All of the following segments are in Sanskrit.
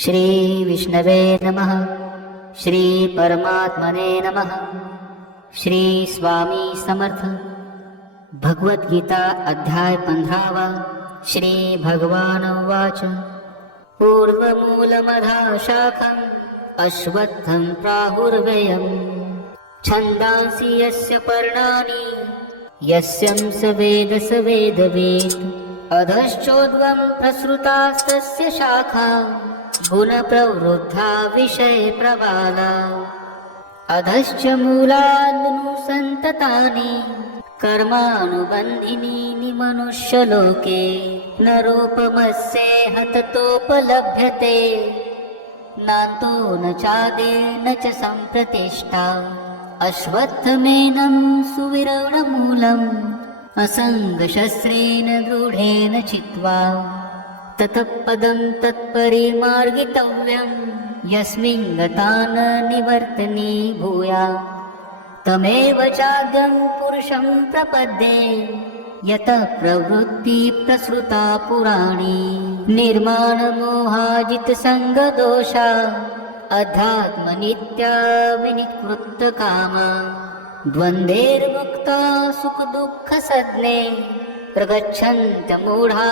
श्रीविष्णवे नमः श्रीपरमात्मने नमः श्री समर्थ। भगवद्गीता अध्याय पंधरावा श्रीभगवान् उवाच पूर्वमूलमधा शाखम् अश्वत्थं प्राहुर्व्ययम्। छन्दांसि यस्य पर्णानि यस्यं स वेद स वेदवेत्। अधश्चोद्वं प्रसृतास्तस्य शाखा गुणप्रवृद्धा विषयप्रबाला अधश्च मूलान्नुसन्ततानि कर्मानुबन्धिनीनि मनुष्यलोके न रूपमस्येह ततोपलभ्यते नान्तो न चादे न च सम्प्रतिष्ठा अश्वत्थमेनं सुविरवणमूलम् असङ्गशस्त्रेण दृढेन चित्वा ततः पदं तत्परिमार्गितव्यम् यस्मिन् गता न निवर्तनी भूया। तमेव चाद्यं पुरुषं प्रपद्ये यतः प्रवृत्ति प्रसृता पुराणी। निर्माणमोहाजितसङ्गदोषा अध्यात्मनित्या विनिकृतकामा। द्वन्द्वैर्मुक्ता सुखदुःखसज्ञे प्रगच्छन्त्यमूढा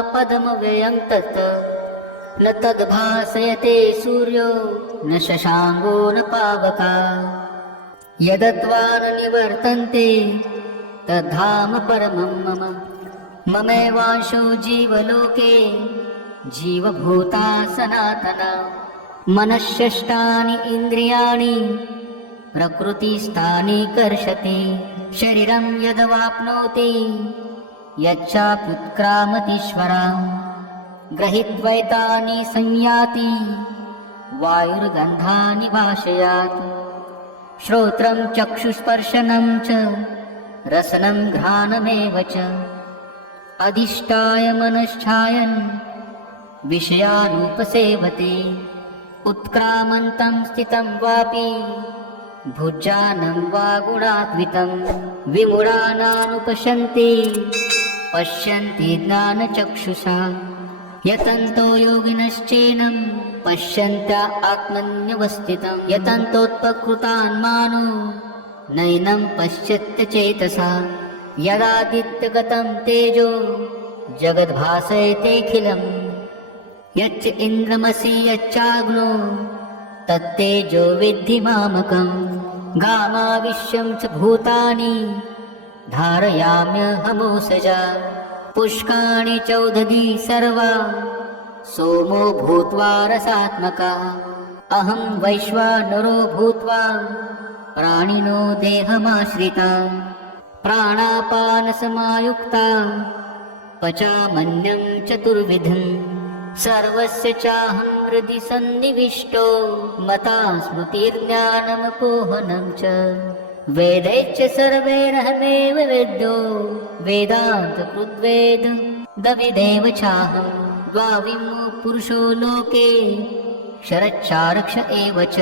पदमव्ययं तत् न तद्भासयते सूर्यो न शशाङ्गो न पावका। यदत्वा न निवर्तन्ते तद्धाम परमं मम। ममैवांशो जीवलोके जीवभूता सनातना। मनःषष्टानि इन्द्रियाणि प्रकृतिस्थानि कर्षति। शरीरं यदवाप्नोति यच्चाप्युत्क्रामतीश्वरा ग्रहीत्वैतानि संयाति वायुर्गन्धानि भाषयात्। श्रोत्रं चक्षुस्पर्शनं च रसनं घ्राणमेव च। अधिष्ठाय मनश्चायन् विषयानुपसेवते। उत्क्रामन्तं स्थितं वापि भुजानं वा गुणात्वितं विमुडानानुपशन्ति पश्यन्ति ज्ञानचक्षुषा। यतन्तो योगिनश्चेनं पश्यन्त आत्मन्यवस्थितं। यतन्तोत्पकृतान्मानो नैनं पश्यत्यचेतसा यदादित्यगतं तेजो जगद्भासयतेऽखिलम् यच्च इन्द्रमसि यच्चाग्नो तत्तेजो विद्धि मामकं। गामाविश्यं च भूतानि धारयाम्यहमोसजा। पुष्काणि चौदधी सर्वा। सोमो भूत्वा रसात्मका। अहं वैश्वानरो भूत्वा। प्राणिनो देहमाश्रिता। प्राणापानसमायुक्ता। पचामन्यं चतुर्विधम् सर्वस्य चाहं हृदि सन्निविष्टो। मता स्मृतिर्ज्ञानमपोहनं च वेदैश्च सर्वैरहमेव वेद्यो। वेदान्तकृद्वेद दविदेव चाहं। द्वाविमो पुरुषो लोके क्षरच्चारक्ष एव च।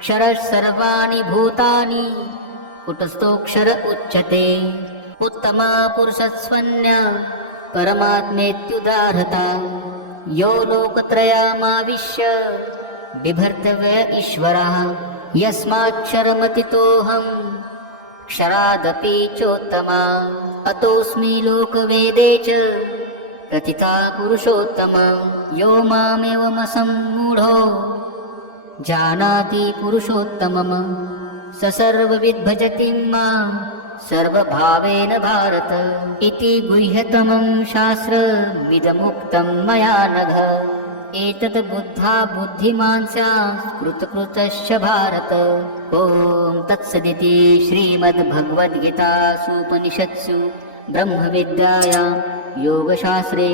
क्षरः सर्वाणि भूतानि कुटस्थोऽक्षर उच्यते। उत्तमा पुरुषस्वन्या परमात्मेत्युदाहृता यो लोकत्रयामाविश्य बिभर्तव्य ईश्वरः यस्माक्षरमतितोऽहं क्षरादपि चोत्तमा। अतोऽस्मि लोकवेदे च प्रतिता पुरुषोत्तम। यो मामेवमसम्मूढो जानाति पुरुषोत्तमम्। स सर्वविद्भजति मां सर्वभावेन भारत इति गुह्यतमं शास्त्रमिदमुक्तं मया नघ एतत् बुद्धा बुद्धिमान् स्यात्कृतकृतश्च भारत। ॐ तत्सदिति श्रीमद्भगवद्गीतासूपनिषत्सु ब्रह्मविद्यायां योगशास्त्रे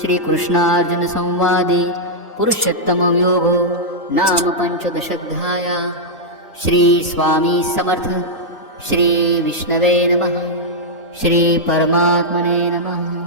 श्रीकृष्णार्जुनसंवादे पुरुषोत्तमं योगो नाम पञ्चदशाध्याया। श्रीस्वामी समर्थ। श्रीविष्णवे नमः। श्रीपरमात्मने नमः